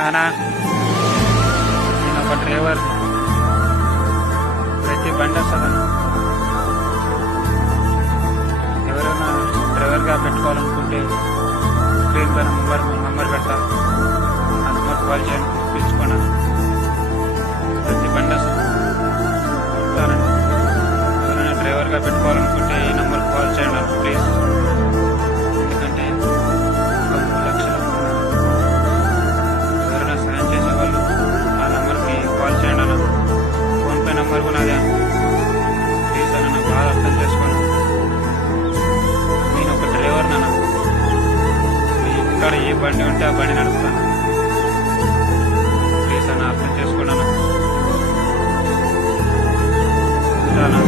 ఆయన నేను ఒక డ్రైవర్, ప్రతి బండి వస్తుందన్న. ఎవరైనా డ్రైవర్గా పెట్టుకోవాలనుకుంటే స్క్రీన్ పైన నంబర్ పెడతా, ఆ నంబర్ కాల్ చేయండి, పిలుచుకోండి. ప్రతి బండి వస్తుంది. ఎవరైనా డ్రైవర్గా పెట్టుకోవాలనుకుంటే ఈ నంబర్ కాల్ చేయండి అన్న ప్లీజ్. ఎందుకంటే ఒక 3 లక్షలు ఎవరైనా సాయం చేసేవాళ్ళు ఆ నంబర్కి కాల్ చేయండి అన్న. ఫోన్పే నంబర్ కూడా అదే. ప్లీజ్ అన్న, నా బాగా అర్థం చేసుకోండి. నేను ఒక డ్రైవర్ నాన్న, మీ ఇంటికాడ ఏ బండి ఉంటే ఆ బండి నడుపుతాను. ప్లీజ్ అన్న, అర్థం చేసుకోండి అన్న. ఉంటానా?